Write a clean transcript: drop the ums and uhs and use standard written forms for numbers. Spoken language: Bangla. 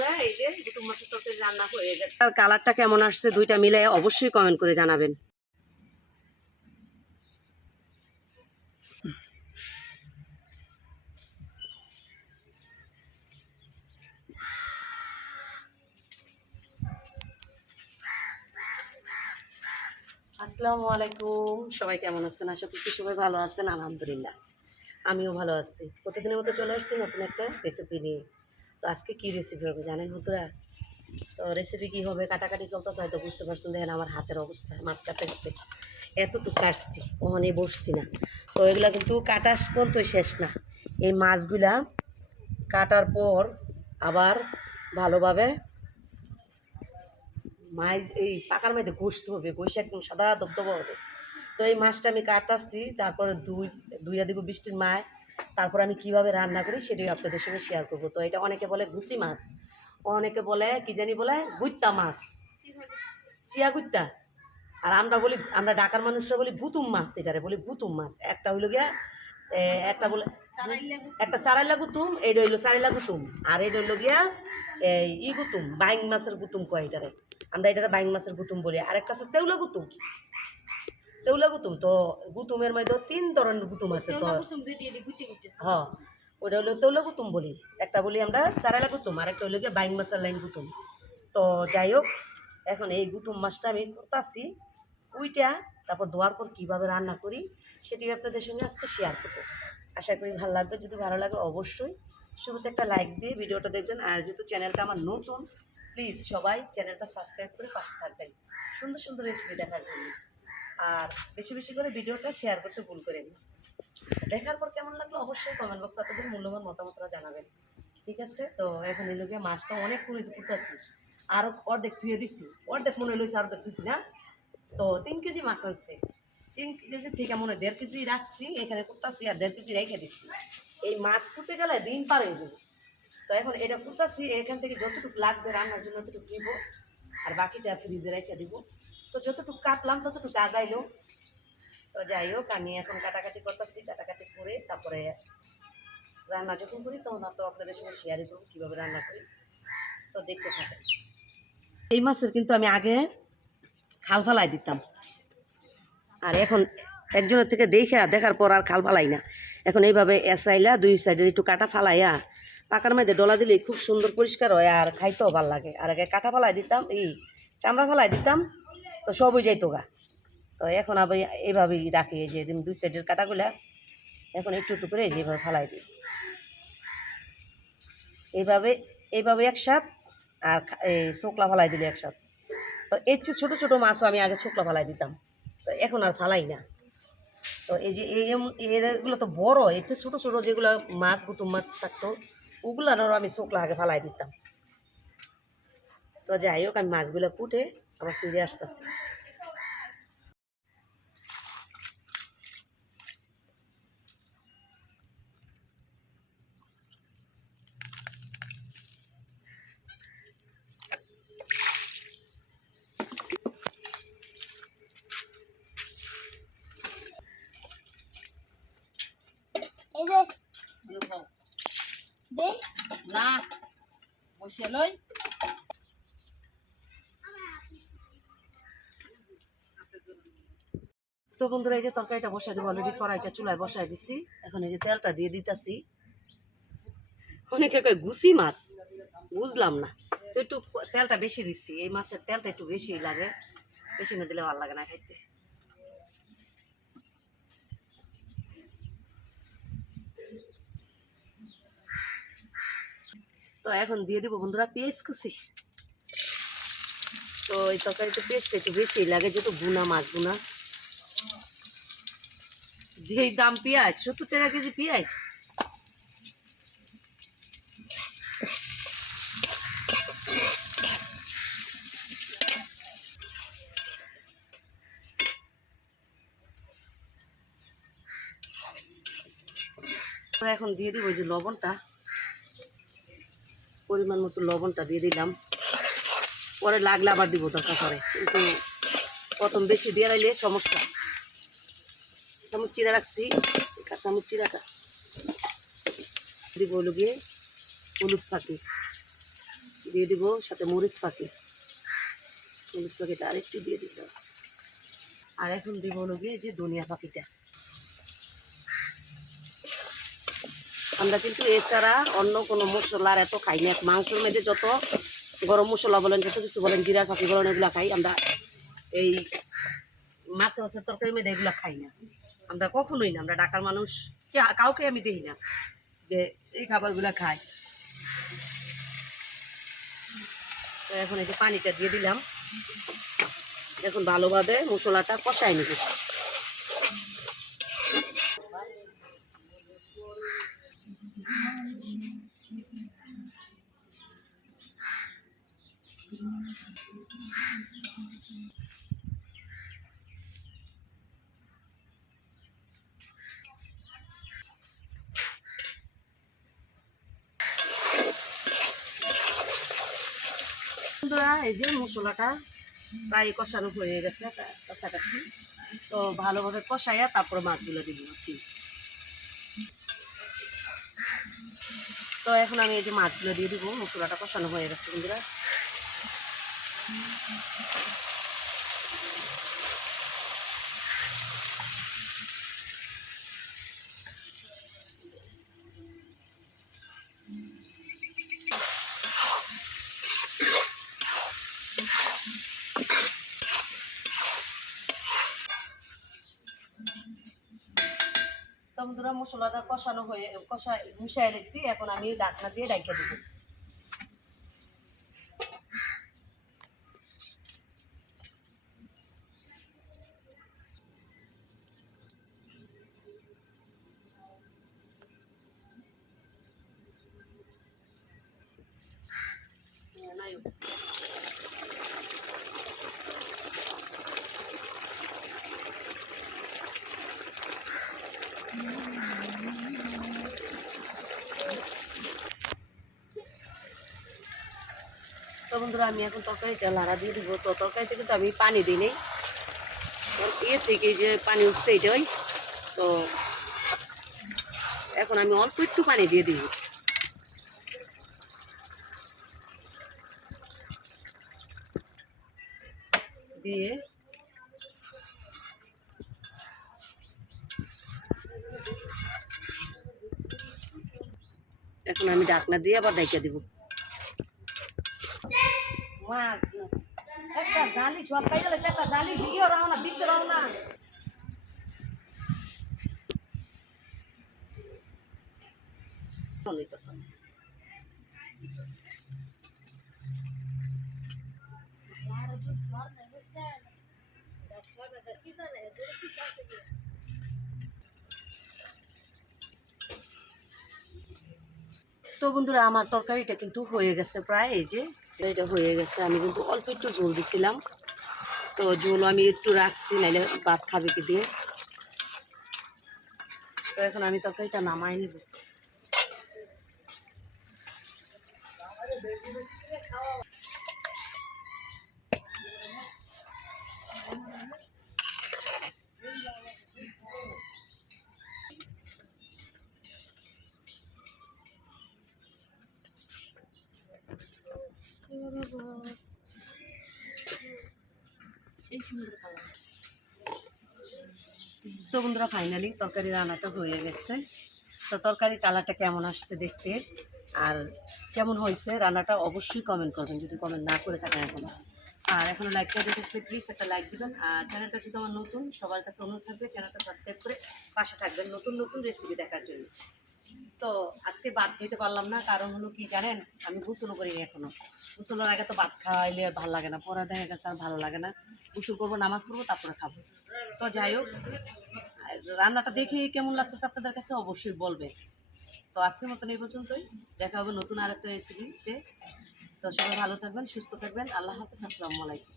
বন্ধুরা, এই যে গুতুম মাছের তরকারি রান্না হয়ে গেছে। আর কালারটা কেমন আসছে দুইটা মিলাই অবশ্যই কমেন্ট করে জানাবেন। আসসালামু আলাইকুম, সবাই কেমন আছেন? আশা করছি সবাই ভালো আছেন। আলহামদুলিল্লাহ আমিও ভালো আছি। প্রতিদিনের মতো চলে আসছি নতুন একটা রেসিপি নিয়ে। তো আজকে কি রেসিপি হবে জানেন বন্ধুরা? তো রেসিপি কী হবে, কাটাকাটি চলতেছে, হয়তো বুঝতে পারছেন। দেখেন আমার হাতের অবস্থা, মাছ কাটতে কাটতে এতটুকু কাটছি, ওখানে বসছি না। তো এগুলা কিন্তু কাটা পর্যন্ত শেষ না। এই মাছগুলা কাটার পর আবার ভালোভাবে মাছ এই পাকার মধ্যে ঘষতে হবে, ঘষে একদম সাদা দবদবা হবে। তো এই মাছটা আমি কাটতেছি, তারপরে দুইয়া দিব বৃষ্টির মায়। তারপর আমি কিভাবে রান্না করি সেটাই আপনাদের সঙ্গে শেয়ার করবো। তো এটা অনেকে বলে গুছি মাছ, অনেকে বলে কি জানি বলে গুইত্তা মাছ, চিয়া গুইত্তা। আর আমরা বলি, আমরা ঢাকার মানুষরা বলি বুতুম মাছ, এটারে বলি বুতুম মাছ। একটা হইল গিয়া একটা বলে একটা চারাইলা গুতুম, এইটা হইলো চারাইলা গুতুম। আর এটা হইলো গিয়া ই গুতুম, বাইং মাছের গুতুম কয় এটারে, আমরা এটারে বাইং মাছের গুতুম বলি। আর একটা আছে তেউলা গুতুম, তেউলা গুতুম। তো গুতুমের মধ্যে 3 ধরনের গুতুম আছে। তো হ্যাঁ, ওটা হলো তেউলা গুতুম বলি। একটা বলি আমরা চারাইলা গুতুম, আর একটা হইলো গিয়া বাইং মাছের লাইন গুতুম। তো যাই হোক, এখন এই গুতুম মাছটা আমি করতেছি ওইটা, তারপর ধোয়ার পর কীভাবে রান্না করি সেটি আপনাদের সঙ্গে আজকে শেয়ার করবো। আশা করি ভালো লাগবে। যদি ভালো লাগে অবশ্যই শুরুতে একটা লাইক দিয়ে ভিডিওটা দেখবেন। আর যেহেতু চ্যানেলটা আমার নতুন, প্লিজ সবাই চ্যানেলটা সাবস্ক্রাইব করে পাশে থাকবেন সুন্দর সুন্দর রেসিপি দেখার জন্য। আর বেশি বেশি করে ভিডিওটা শেয়ার করতে ভুল করেন না। দেখার পর কেমন লাগলো অবশ্যই কমেন্ট বক্সে আপনাদের মূল্যবান মতামতটা জানাবেন। ঠিক আছে? তো এখন এই লোকে মাছটা অনেক করতেছি, আর অর্ধেক ধুয়ে দিচ্ছি, অর্ধেক মনে হইলো অর্ধেক ধুইছি না। তো 3 কেজি মাছ আনছে, 3 কেজি থেকে মনে 1.5 কেজি রাখছি এখানে করতেছি, আর 1.5 কেজি রেখে দিচ্ছি। এই মাছ করতে গেলে দিন পার হয়ে যাবে। তো এখন এটা করতেছি, এখান থেকে যতটুকু লাগবে রান্নার জন্য ততটুকু নিব, আর বাকিটা ফ্রিজে রেখে দিব। তো যতটুকু কাটলাম ততটুকু আগাইলো। তো যাই হোক, আমি এখন কাটাকাটি করতেছি, কাটাকাটি করে তারপরে রান্না যখন করি তখন তো আপনাদের সঙ্গে শেয়ারই করবো কীভাবে রান্না করি। তো দেখতে থাকেন। এই মাছের কিন্তু আমি আগে খাল ফালাই দিতাম, আর এখন একজনের থেকে দেখার পর আর খাল ফালাই না। এখন এইভাবে এসাইলা 2 সাইডের একটু কাটা ফালাইয়া পাকার মধ্যে ডলা দিলে খুব সুন্দর পরিষ্কার হয়, আর খাইতেও ভালো লাগে। আর আগে কাটা ফালাই দিতাম, এই চামড়া ফালাই দিতাম, তো সবই যাইতো গা। তো এখন আবার এইভাবেই রাখি, এই যে 2 সাইডের কাটাগুলা এখন একটু একটু করে যেভাবে ফালাই দিই, এইভাবে এইভাবে একসাথ। আর এই চোকলা ফালাই দিলে একসাথ। তো এর চেয়ে ছোটো ছোটো মাছও আমি আগে চোকলা ফালাই দিতাম, তো এখন আর ফালাই না। তো এই যে এগুলো তো বড়, এতে ছোটো ছোটো যেগুলো মাছ গুতুম মাছ থাকতো ওগুলো আরও আমি চোকলা আগে ফালাই দিতাম। তো যাই হোক, আমি মাছগুলো কুটে আবার ফিরে আসতেছি। না বসে লই তো বন্ধুরা, এই যে তরকারিটা বসাই দেবো, অলরেডি কড়াইটা চুলায় বসাই দিছি। এখন এই যে তেলটা দিয়ে দিতেছি। অনেকে কয় গুছি মাছ, বুঝলাম না, তো একটু তেলটা বেশি দিচ্ছি। এই মাছের তেলটা একটু বেশি লাগে, বেশি না দিলে ভালো লাগে না খাইতে। তো এখন দিয়ে দিব বন্ধুরা পেঁয়াজ কুচি। তো এই তরকারিতে পেস্টটা একটু বেশি লাগে, যেহেতু গুনা মাছ গুনা। যেই দাম পেঁয়াজ, 70 টাকা কেজি পেঁয়াজ। এখন দিয়ে দিব ওই যে লবণটা, পরিমাণ মতো লবণটা দিয়ে দিলাম। পরে লাগলে আবার দিব দরকার পরে, কিন্তু প্রথম বেশি দিয়ে রাখলে সমস্যা। চামচ চিরা রাখছি, চামচ চিরাটা দিব হলো গিয়ে হলুদ পাখি, দিয়ে দিব সাথে মরিচ পাখিটা আরেকটু দিয়ে দিতে হবে। আর এখন দিব হলো গিয়ে যে ধনিয়া পাখিটা। আমরা কিন্তু এছাড়া অন্য কোনো মশলার এত খাই না। মাংসের মধ্যে যত গরম মশলা বলেন, যত কিছু বলেন, জিরা পাখি বলেন, এগুলো খাই আমরা। এই মাছের তরকারির মধ্যে এগুলো খাই না আমরা, কখনোই না। আমরা ঢাকার মানুষ কাউকে আমি দেখি না যে এই খাবারগুলো খায়। তো এখন এই যে পানিটা দিয়ে দিলাম, এখন ভালোভাবে মশলাটা কষাই নিব। বন্ধুরা এই যে মশলাটা প্রায় কষানো হয়ে গেছে কাছাকাছি। তো ভালোভাবে কষাইয়া তারপরে মাছগুলো দিব আর কি। তো এখন আমি এই যে মাছগুলো দিয়ে দিব, মশলাটা কষানো হয়ে গেছে বন্ধুরা। তো বন্ধুরা মশলাটা কষানো হয়ে মিশাই রেখেছি, এখন আমি ঢাকনা দিয়ে ঢাকা দিব। তো বন্ধুরা আমি এখন তরকারিটা লাড়া দিয়ে দিব। তো তরকারিতে কিন্তু আমি পানি দিই নেই, এর থেকে যে পানি উঠছে এটাই। তো এখন আমি অল্প একটু পানি দিয়ে দিব। দিয়ে এখন আমি ঢাকনা দিয়ে আবার ঢাকা দিব। একটা জালি সব পাই গেলে একটা জালি ভিডিও রাও না, বিশ্ব রাও না। তো বন্ধুরা আমার তরকারিটা কিন্তু হয়ে গেছে প্রায়। এই যে এটা হয়ে গেছে, আমি কিন্তু অল্প একটু ঝোল দিছিলাম। তো ঝোল আমি একটু রাখছি, নাইলে ভাত খাবে কি দিয়ে। তো এখন আমি তরকারিটা নামাই নিব। তো বন্ধুরা ফাইনালি তরকারি রান্নাটা হয়ে গেছে। তো তরকারি কালারটা কেমন আসছে দেখতে, আর কেমন হয়েছে রান্নাটা অবশ্যই কমেন্ট করবেন, যদি কমেন্ট না করে থাকেন এখন। আর এখনো লাইক করে দেখতে প্লিজ একটা লাইক দিবেন। আর চ্যানেলটা যদি আমার নতুন, সবার কাছে অনুরোধ থাকবে চ্যানেলটা সাবস্ক্রাইব করে পাশে থাকবেন নতুন নতুন রেসিপি দেখার জন্য। তো আজকে ভাত খেতে পারলাম না, কারণ হলো কি জানেন, আমি গোসলও করিনি এখনো। গোসলের আগে তো ভাত খাইলে আর ভালো লাগে না, পরে দেখা গেছে আর ভালো লাগে না। গোসল করবো, নামাজ পড়বো, তারপরে খাবো। তো যাই হোক, রান্নাটা দেখে কেমন লাগতেছে আপনাদের কাছে অবশ্যই বলবে। তো আজকের মতন এই পর্যন্তই, দেখা হবে নতুন আরেকটা রেসিপিতে। তো সবাই ভালো থাকবেন, সুস্থ থাকবেন। আল্লাহ হাফেজ, আসসালামু আলাইকুম।